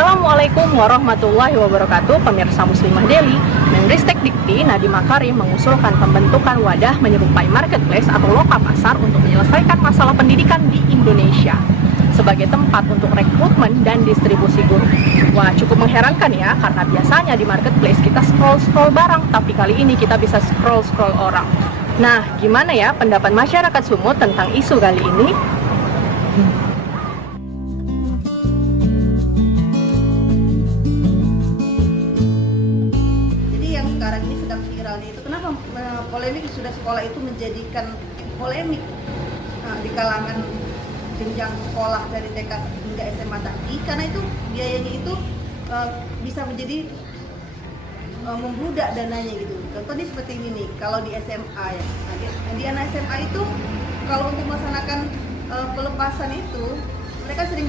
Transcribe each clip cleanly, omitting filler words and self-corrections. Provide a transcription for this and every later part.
Assalamualaikum warahmatullahi wabarakatuh. Pemirsa Muslimah Daily, Menristek Dikti Nadiem Makarim mengusulkan pembentukan wadah menyerupai marketplace atau loka pasar untuk menyelesaikan masalah pendidikan di Indonesia sebagai tempat untuk rekrutmen dan distribusi guru. Wah, cukup mengherankan ya, karena biasanya di marketplace kita scroll-scroll barang, tapi kali ini kita bisa scroll-scroll orang. Nah, gimana ya pendapat masyarakat Sumut tentang isu kali ini? Sekarang ini sedang viralnya itu kenapa polemik sudah sekolah itu menjadikan polemik di kalangan jenjang sekolah dari TK hingga SMA tadi, karena itu biayanya itu bisa menjadi membludak dananya gitu. Contohnya seperti ini nih, kalau di SMA ya, di anak SMA itu kalau untuk melaksanakan pelepasan itu mereka sering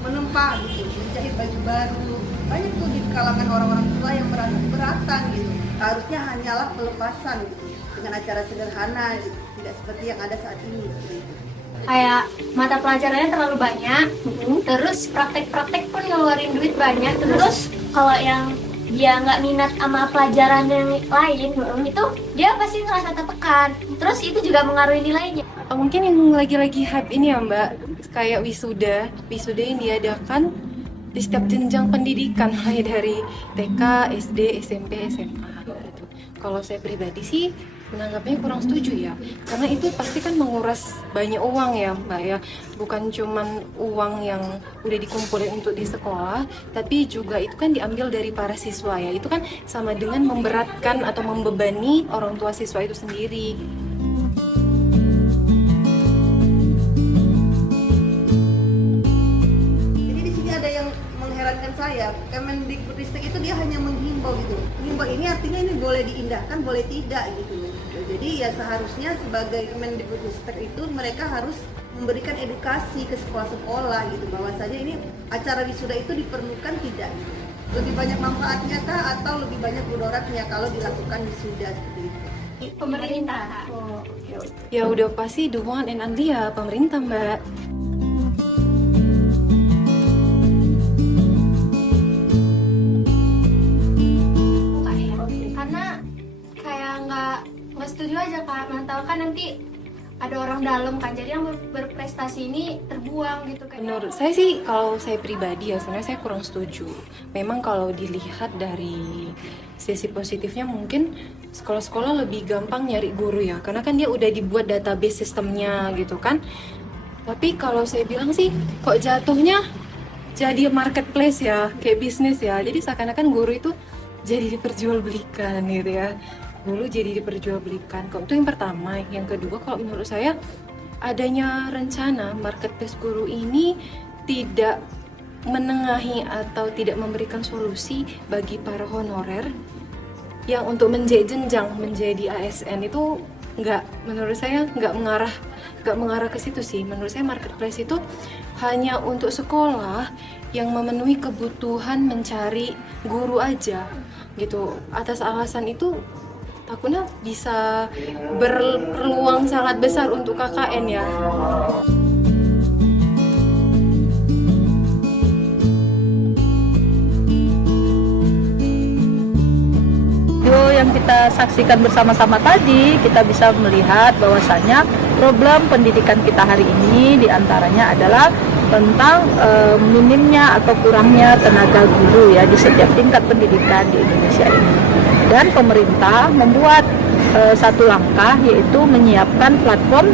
menempa gitu, menjahit baju baru. Banyak tuh di kalangan orang-orang tua yang merasa keberatan gitu. Harusnya hanyalah pelepasan gitu, dengan acara sederhana gitu, tidak seperti yang ada saat ini gitu. Kayak mata pelajarannya terlalu banyak, terus praktek-praktek pun ngeluarin duit banyak, terus kalau yang dia nggak minat sama pelajaran yang lain, itu dia pasti ngerasa tertekan, terus itu juga mengaruhi nilainya. Mungkin yang lagi-lagi hype ini ya Mbak, kayak wisuda yang diadakan di setiap jenjang pendidikan, mulai dari TK, SD, SMP, SMA gitu. Kalau saya pribadi sih menanggapnya kurang setuju ya, karena itu pasti kan menguras banyak uang ya Mbak ya, bukan cuman uang yang udah dikumpulin untuk di sekolah, tapi juga itu kan diambil dari para siswa ya, itu kan sama dengan memberatkan atau membebani orang tua siswa itu sendiri. Saya, Kemendikbudristek itu dia hanya menghimbau gitu. Menghimbau ini artinya ini boleh diindahkan, boleh tidak gitu. Jadi ya seharusnya sebagai Kemendikbudristek itu mereka harus memberikan edukasi ke sekolah-sekolah gitu, bahwasanya ini acara wisuda itu diperlukan tidak gitu. Lebih banyak manfaatnya kah atau lebih banyak mudaratnya kalau dilakukan wisuda seperti itu? Pemerintah. Ya udah pasti the one and only ya pemerintah Mbak. Nggak setuju aja Kak, mantau kan nanti ada orang dalam kan, jadi yang berprestasi ini terbuang gitu kan. Menurut saya sih, kalau saya pribadi ya sebenarnya saya kurang setuju. Memang kalau dilihat dari sisi positifnya mungkin sekolah-sekolah lebih gampang nyari guru ya, karena kan dia udah dibuat database sistemnya gitu kan. Tapi kalau saya bilang sih kok jatuhnya jadi marketplace ya, kayak bisnis ya, jadi seakan-akan guru itu jadi diperjualbelikan gitu ya. Dulu jadi diperjualbelikan. Kok itu yang pertama. Yang kedua, kalau menurut saya adanya rencana marketplace guru ini tidak menengahi atau tidak memberikan solusi bagi para honorer yang untuk jenjang menjadi ASN itu menurut saya nggak mengarah ke situ sih. Menurut saya marketplace itu hanya untuk sekolah yang memenuhi kebutuhan mencari guru aja gitu. Atas alasan itu takutnya bisa berpeluang sangat besar untuk KKN ya. Video yang kita saksikan bersama-sama tadi, kita bisa melihat bahwasannya problem pendidikan kita hari ini diantaranya adalah tentang minimnya atau kurangnya tenaga guru ya di setiap tingkat pendidikan di Indonesia ini. Dan pemerintah membuat satu langkah, yaitu menyiapkan platform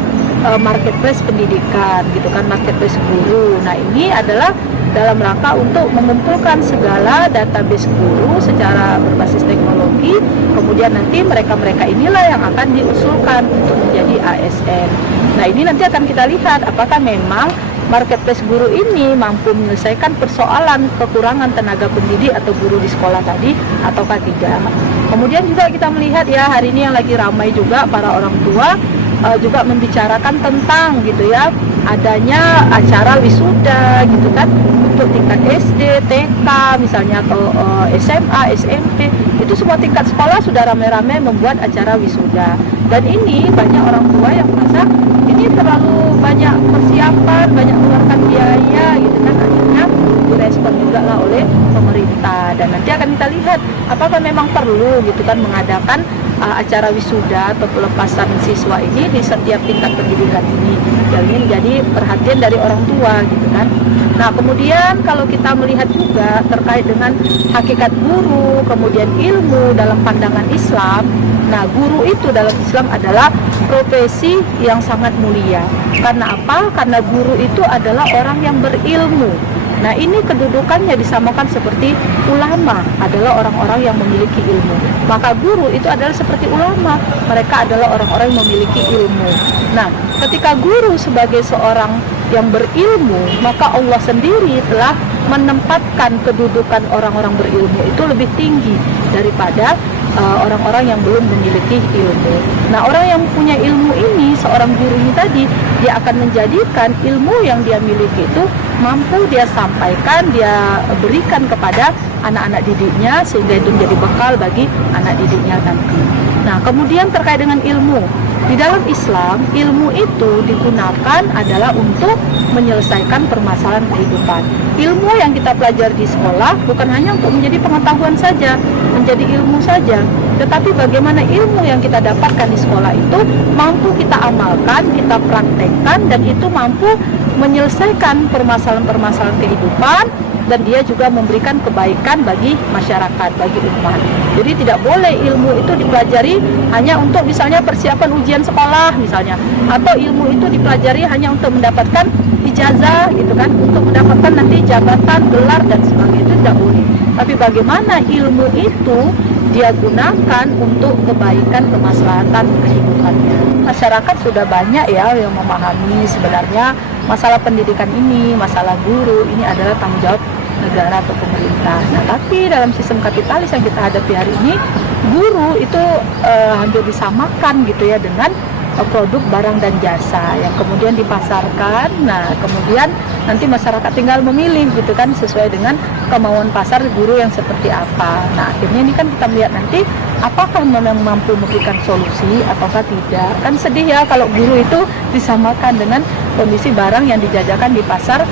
marketplace pendidikan gitu kan, marketplace guru. Nah, ini adalah dalam rangka untuk mengumpulkan segala database guru secara berbasis teknologi, kemudian nanti mereka inilah yang akan diusulkan untuk menjadi ASN. Nah, ini nanti akan kita lihat apakah memang marketplace guru ini mampu menyelesaikan persoalan kekurangan tenaga pendidik atau guru di sekolah tadi ataukah tidak. Kemudian juga kita melihat ya, hari ini yang lagi ramai juga para orang tua juga membicarakan tentang gitu ya, adanya acara wisuda gitu kan untuk tingkat SD, TK misalnya, atau SMA, SMP, itu semua tingkat sekolah sudah ramai-ramai membuat acara wisuda. Dan ini banyak orang tua yang merasa ini terlalu banyak persiapan, banyak mengeluarkan biaya gitu kan, akhirnya direspon juga juga lah oleh pemerintah. Dan nanti akan kita lihat apakah memang perlu gitu kan mengadakan acara wisuda atau pelepasan siswa ini di setiap tingkat pendidikan ini. Jadi menjadi perhatian dari orang tua gitu kan. Nah, kemudian kalau kita melihat juga terkait dengan hakikat guru, kemudian ilmu dalam pandangan Islam. Nah, guru itu dalam Islam adalah profesi yang sangat mulia. Karena apa? Karena guru itu adalah orang yang berilmu. Nah, ini kedudukannya disamakan seperti ulama, adalah orang-orang yang memiliki ilmu. Maka guru itu adalah seperti ulama, mereka adalah orang-orang yang memiliki ilmu. Nah, ketika guru sebagai seorang yang berilmu, maka Allah sendiri telah menempatkan kedudukan orang-orang berilmu itu lebih tinggi daripada orang-orang yang belum memiliki ilmu. Nah, orang yang punya ilmu ini, seorang guru ini tadi, dia akan menjadikan ilmu yang dia miliki itu mampu dia sampaikan, dia berikan kepada anak-anak didiknya, sehingga itu menjadi bekal bagi anak didiknya nanti. Nah, kemudian terkait dengan ilmu, di dalam Islam, ilmu itu digunakan adalah untuk menyelesaikan permasalahan kehidupan. Ilmu yang kita pelajari di sekolah bukan hanya untuk menjadi pengetahuan saja, menjadi ilmu saja, tetapi bagaimana ilmu yang kita dapatkan di sekolah itu mampu kita amalkan, kita praktekkan, dan itu mampu menyelesaikan permasalahan-permasalahan kehidupan, dan dia juga memberikan kebaikan bagi masyarakat, bagi umat. Jadi tidak boleh ilmu itu dipelajari hanya untuk misalnya persiapan ujian sekolah misalnya, atau ilmu itu dipelajari hanya untuk mendapatkan ijazah gitu kan, untuk mendapatkan nanti jabatan, gelar dan sebagainya, itu tidak boleh. Tapi bagaimana ilmu itu dia gunakan untuk kebaikan kemaslahatan kehidupannya. Masyarakat sudah banyak ya yang memahami sebenarnya masalah pendidikan ini, masalah guru ini adalah tanggung jawab negara atau pemerintah. Nah, tapi dalam sistem kapitalis yang kita hadapi hari ini, guru itu hampir disamakan gitu ya dengan produk barang dan jasa yang kemudian dipasarkan. Nah, kemudian nanti masyarakat tinggal memilih gitu kan, sesuai dengan kemauan pasar guru yang seperti apa. Nah, akhirnya ini kan kita melihat nanti apakah memang mampu memberikan solusi ataukah tidak. Kan sedih ya kalau guru itu disamakan dengan kondisi barang yang dijajakan di pasar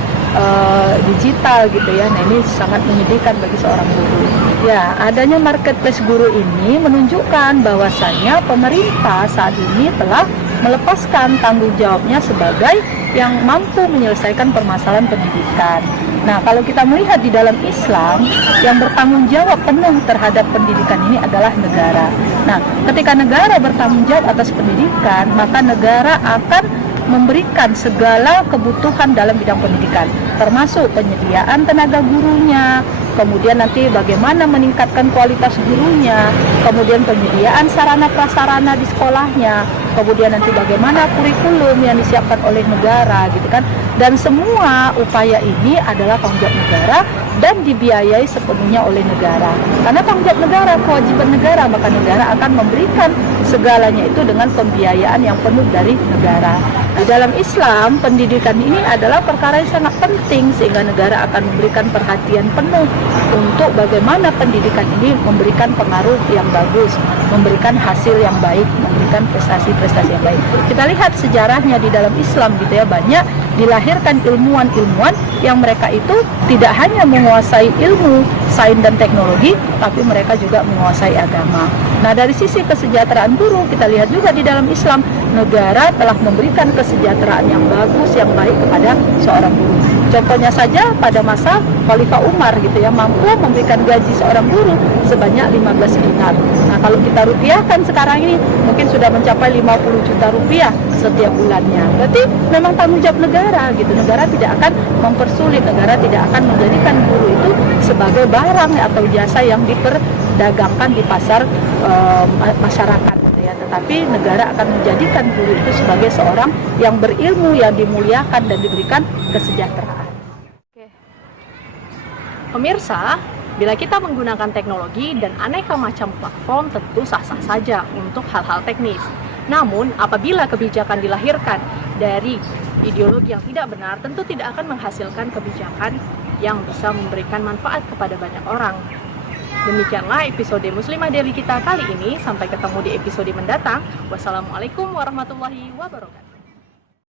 digital gitu ya. Nah, ini sangat menyedihkan bagi seorang guru. Ya, adanya marketplace guru ini menunjukkan bahwasannya pemerintah saat ini telah melepaskan tanggung jawabnya sebagai yang mampu menyelesaikan permasalahan pendidikan. Nah, kalau kita melihat di dalam Islam, yang bertanggung jawab penuh terhadap pendidikan ini adalah negara. Nah, ketika negara bertanggung jawab atas pendidikan, maka negara akan memberikan segala kebutuhan dalam bidang pendidikan, termasuk penyediaan tenaga gurunya, kemudian nanti bagaimana meningkatkan kualitas gurunya, kemudian penyediaan sarana prasarana di sekolahnya, kemudian nanti bagaimana kurikulum yang disiapkan oleh negara gitu kan. Dan semua upaya ini adalah tanggung jawab negara dan dibiayai sepenuhnya oleh negara. Karena tanggung jawab negara, kewajiban negara, maka negara akan memberikan segalanya itu dengan pembiayaan yang penuh dari negara. Di dalam Islam, pendidikan ini adalah perkara yang sangat penting, sehingga negara akan memberikan perhatian penuh untuk bagaimana pendidikan ini memberikan pengaruh yang bagus, memberikan hasil yang baik, memberikan prestasi-prestasi yang baik. Kita lihat sejarahnya di dalam Islam gitu ya, banyak dilahirkan ilmuwan-ilmuwan yang mereka itu tidak hanya menguasai ilmu, sains dan teknologi, tapi mereka juga menguasai agama. Nah, dari sisi kesejahteraan guru, kita lihat juga di dalam Islam, negara telah memberikan kesejahteraan yang bagus, yang baik kepada seorang guru. Contohnya saja pada masa Khalifah Umar gitu ya, mampu memberikan gaji seorang guru sebanyak 15 dinar. Nah, kalau kita rupiahkan sekarang ini mungkin sudah mencapai 50 juta rupiah setiap bulannya. Berarti memang tanggung jawab negara gitu. Negara tidak akan mempersulit, negara tidak akan menjadikan guru itu sebagai barang atau jasa yang diperdagangkan di pasar masyarakat. Tetapi negara akan menjadikan guru itu sebagai seorang yang berilmu, yang dimuliakan dan diberikan kesejahteraan. Oke. Pemirsa, bila kita menggunakan teknologi dan aneka macam platform tentu sah-sah saja untuk hal-hal teknis. Namun, apabila kebijakan dilahirkan dari ideologi yang tidak benar, tentu tidak akan menghasilkan kebijakan yang bisa memberikan manfaat kepada banyak orang. Demikianlah episode Muslimah Daily kita kali ini. Sampai ketemu di episode mendatang. Wassalamualaikum warahmatullahi wabarakatuh.